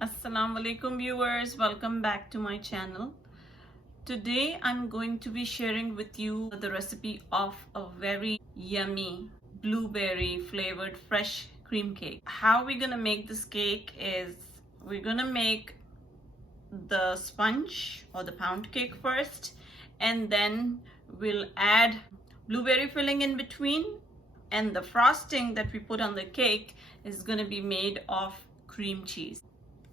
Assalamu alaikum viewers, welcome back to my channel. Today I'm going to be sharing with you the recipe of a very yummy blueberry flavored fresh cream cake. How we're gonna make this cake is we're gonna make the sponge or the pound cake first, and then we'll add blueberry filling in between, and the frosting that we put on the cake is going to be made of cream cheese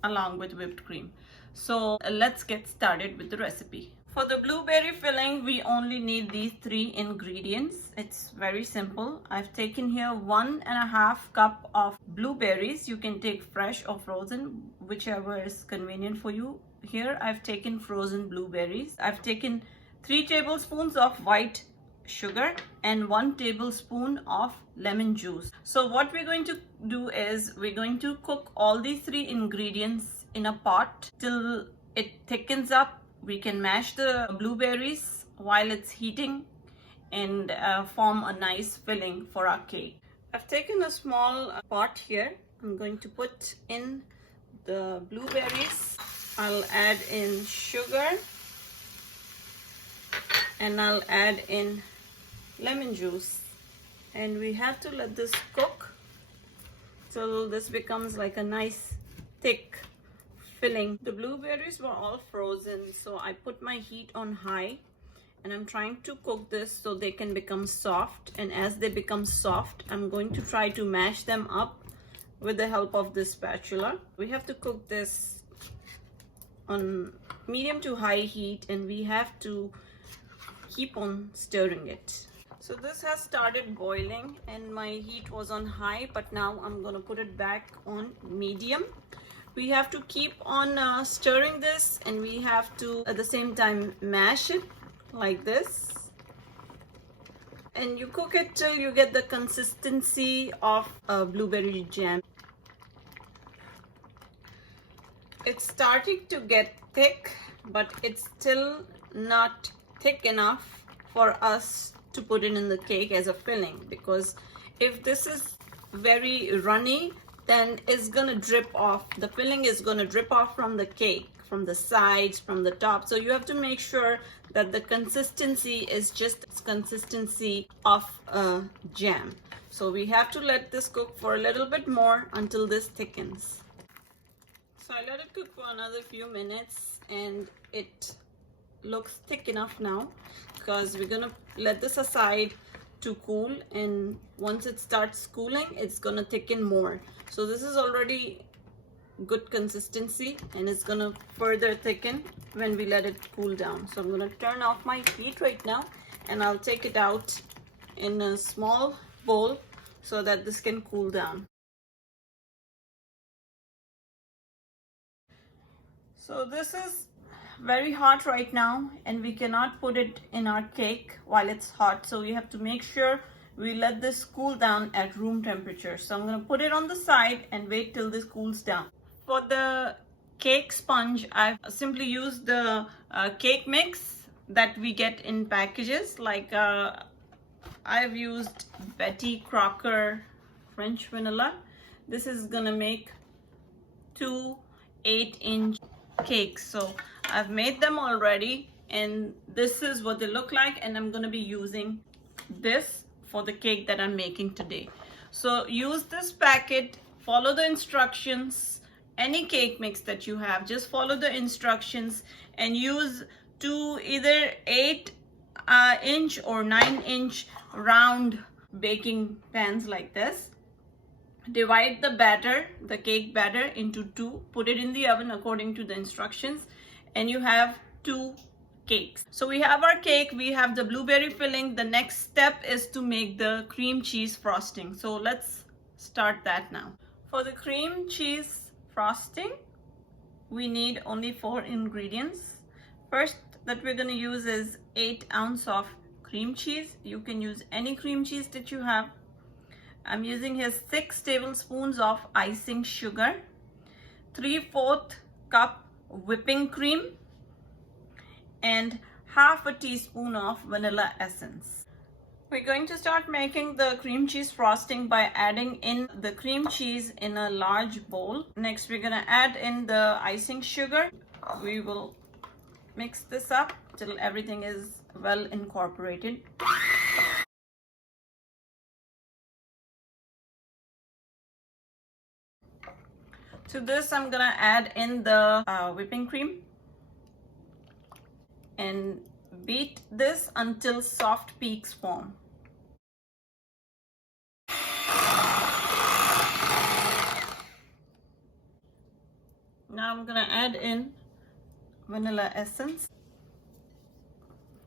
along with whipped cream. So let's get started with the recipe. For the blueberry filling, we only need these three ingredients. It's very simple. I've taken here 1.5 cup of blueberries. You can take fresh or frozen, whichever is convenient for you. Here I've taken frozen blueberries. I've taken 3 tablespoons of white sugar and 1 tablespoon of lemon juice. So what we're going to do is we're going to cook all these 3 ingredients in a pot till it thickens up. We can mash the blueberries while it's heating and form a nice filling for our cake. I've taken a small pot here. I'm going to put in the blueberries. I'll add in sugar and I'll add in lemon juice, and we have to let this cook till this becomes like a nice thick filling. The blueberries were all frozen, so I put my heat on high and I'm trying to cook this so they can become soft, and as they become soft I'm going to try to mash them up with the help of this spatula. We have to cook this on medium to high heat and we have to keep on stirring it. So this has started boiling and my heat was on high, but now I'm going to put it back on medium. We have to keep on stirring this, and we have to at the same time mash it like this. And you cook it till you get the consistency of blueberry jam. It's starting to get thick, but it's still not thick enough for us to put it in the cake as a filling, because if this is very runny, then it's gonna drip off. The filling is gonna drip off from the cake, from the sides, from the top. So you have to make sure that the consistency is just consistency of jam. So we have to let this cook for a little bit more until this thickens. So I let it cook for another few minutes and it looks thick enough now, because we're gonna let this aside to cool, and once it starts cooling it's gonna thicken more. So this is already good consistency and it's gonna further thicken when we let it cool down. So I'm gonna turn off my heat right now and I'll take it out in a small bowl so that this can cool down. So this is very hot right now and we cannot put it in our cake while it's hot, so we have to make sure we let this cool down at room temperature. So I'm going to put it on the side and wait till this cools down. For the cake sponge, I've simply used the cake mix that we get in packages. Like I've used Betty Crocker French vanilla. This is gonna make 2 8-inch cakes. So I've made them already and this is what they look like, and I'm going to be using this for the cake that I'm making today. So use this packet, follow the instructions. Any cake mix that you have, just follow the instructions and use 2 either 8-inch or 9-inch round baking pans like this. Divide the batter, the cake batter, into 2. Put it in the oven according to the instructions and you have 2 cakes. So we have our cake, we have the blueberry filling. The next step is to make the cream cheese frosting. So let's start that now. For the cream cheese frosting, we need only 4 ingredients. First that we're going to use is 8 ounces of cream cheese. You can use any cream cheese that you have. I'm using here 6 tablespoons of icing sugar, 3/4 cup whipping cream, and half a teaspoon of vanilla essence. We're going to start making the cream cheese frosting by adding in the cream cheese in a large bowl. Next, we're gonna add in the icing sugar. We will mix this up till everything is well incorporated. To this, I'm gonna add in the whipping cream and beat this until soft peaks form. Now I'm gonna add in vanilla essence.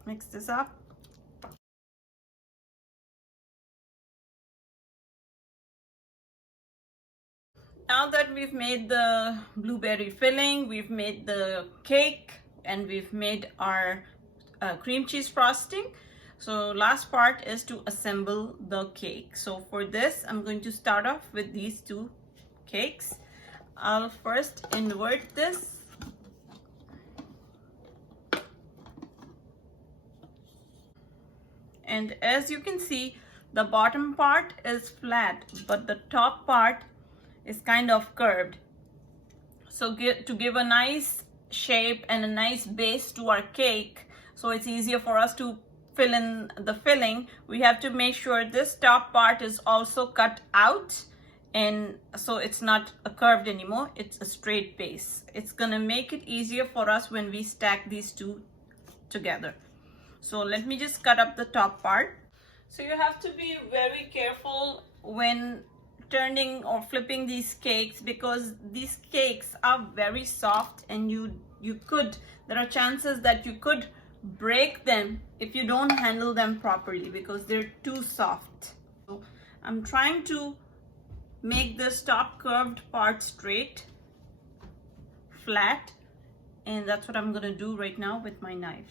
Mix this up. Now that we've made the blueberry filling, we've made the cake, and we've made our cream cheese frosting. So last part is to assemble the cake. So for this, I'm going to start off with these two cakes. I'll first invert this. And as you can see, the bottom part is flat, but the top part is kind of curved. So to give a nice shape and a nice base to our cake, so it's easier for us to fill in the filling, we have to make sure this top part is also cut out, and so it's not a curved anymore, it's a straight base. It's gonna make it easier for us when we stack these two together. So let me just cut up the top part. So you have to be very careful when turning or flipping these cakes, because these cakes are very soft, and there are chances that you could break them if you don't handle them properly, because they're too soft. So I'm trying to make this top curved part straight, flat, and that's what I'm gonna do right now with my knife.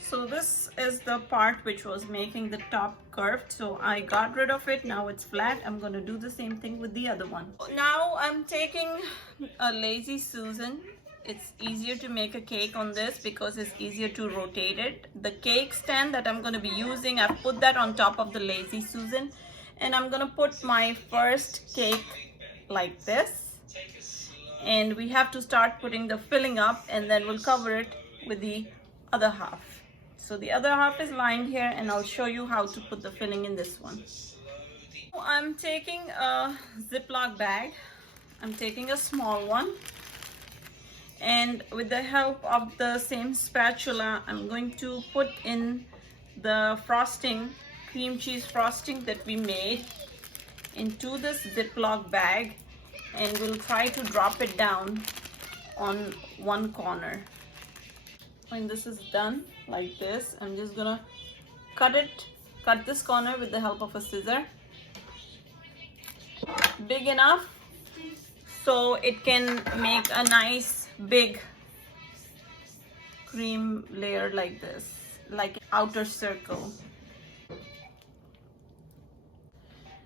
So this is the part which was making the top curved, so I got rid of it. Now it's flat. I'm going to do the same thing with the other one. Now I'm taking a Lazy Susan. It's easier to make a cake on this because it's easier to rotate it. The cake stand that I'm going to be using, I've put that on top of the Lazy Susan, and I'm going to put my first cake like this, and we have to start putting the filling up, and then we'll cover it with the other half. So the other half is lined here, and I'll show you how to put the filling in this one. I'm taking a Ziploc bag. I'm taking a small one, and with the help of the same spatula, I'm going to put in the frosting, cream cheese frosting that we made, into this Ziploc bag, and we'll try to drop it down on one corner. When this is done like this, I'm just gonna cut this corner with the help of a scissor, big enough so it can make a nice big cream layer like this, like an outer circle.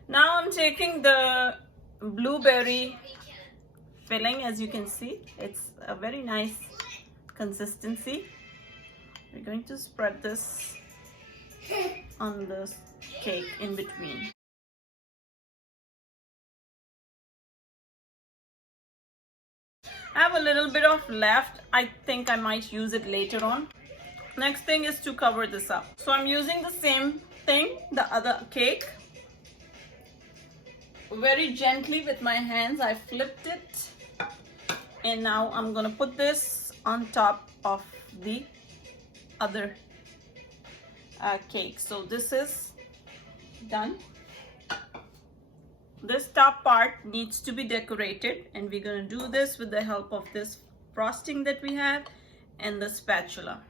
Now I'm taking the blueberry filling. As you can see, it's a very nice consistency. We're going to spread this on the cake in between. I have a little bit of left. I think I might use it later on. Next thing is to cover this up. So I'm using the same thing, the other cake. Very gently with my hands, I flipped it. And now I'm gonna put this on top of the other cake. So this is done. This top part needs to be decorated, and we're going to do this with the help of this frosting that we have and the spatula.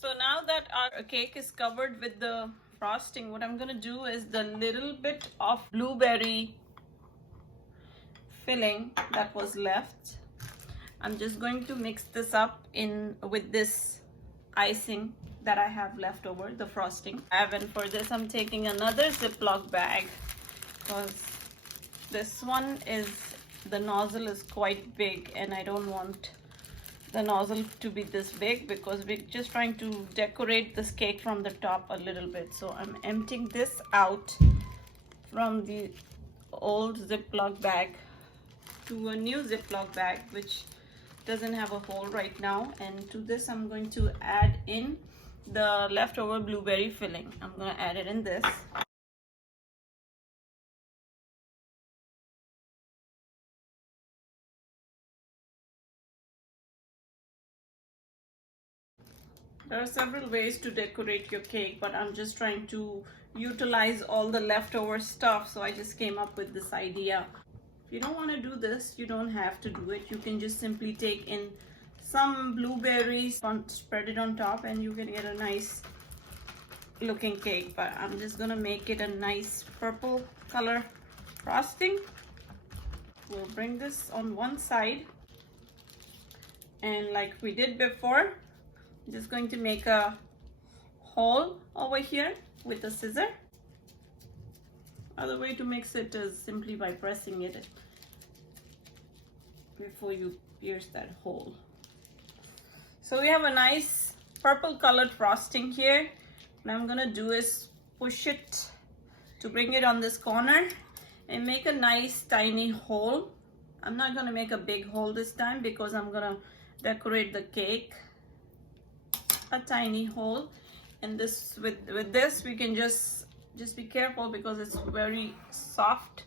So now that our cake is covered with the frosting, what I'm gonna do is the little bit of blueberry filling that was left, I'm just going to mix this up in with this icing that I have left over, the frosting. And for this, I'm taking another Ziploc bag because this one is, the nozzle is quite big and I don't want the nozzle to be this big because we're just trying to decorate this cake from the top a little bit. So I'm emptying this out from the old Ziploc bag to a new Ziploc bag which doesn't have a hole right now, and to this I'm going to add in the leftover blueberry filling. I'm going to add it in this. There are several ways to decorate your cake, but I'm just trying to utilize all the leftover stuff, so I just came up with this idea. If you don't want to do this, you don't have to do it. You can just simply take in some blueberries, spread it on top, and you can get a nice looking cake. But I'm just gonna make it a nice purple color frosting. We'll bring this on one side, and like we did before, I'm just going to make a hole over here with a scissor. Other way to mix it is simply by pressing it before you pierce that hole. So we have a nice purple colored frosting here. What I'm gonna do is push it to bring it on this corner and make a nice tiny hole. I'm not gonna make a big hole this time because I'm gonna decorate the cake. A tiny hole, and this with this we can just be careful because it's very soft.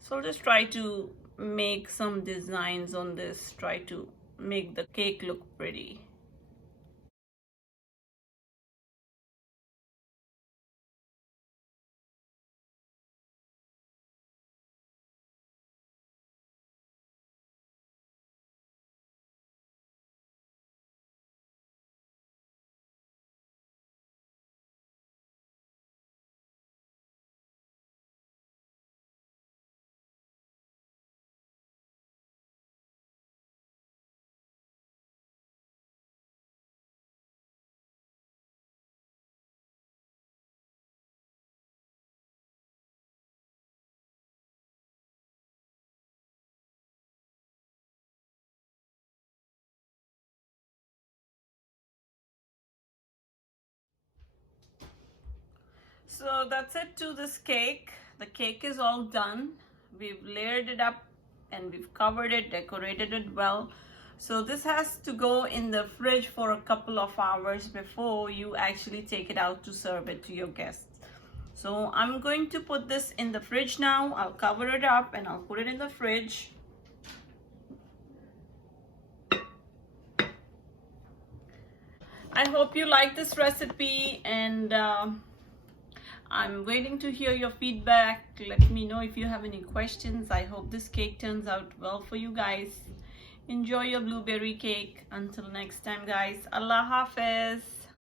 So I'll just try to make some designs on this, try to make the cake look pretty. So that's it to this cake. The cake is all done. We've layered it up and we've covered it, decorated it well. So this has to go in the fridge for a couple of hours before you actually take it out to serve it to your guests. So I'm going to put this in the fridge now. I'll cover it up and I'll put it in the fridge. I hope you like this recipe, and I'm waiting to hear your feedback. Let me know if you have any questions. I hope this cake turns out well for you guys. Enjoy your blueberry cake. Until next time, guys. Allah Hafiz.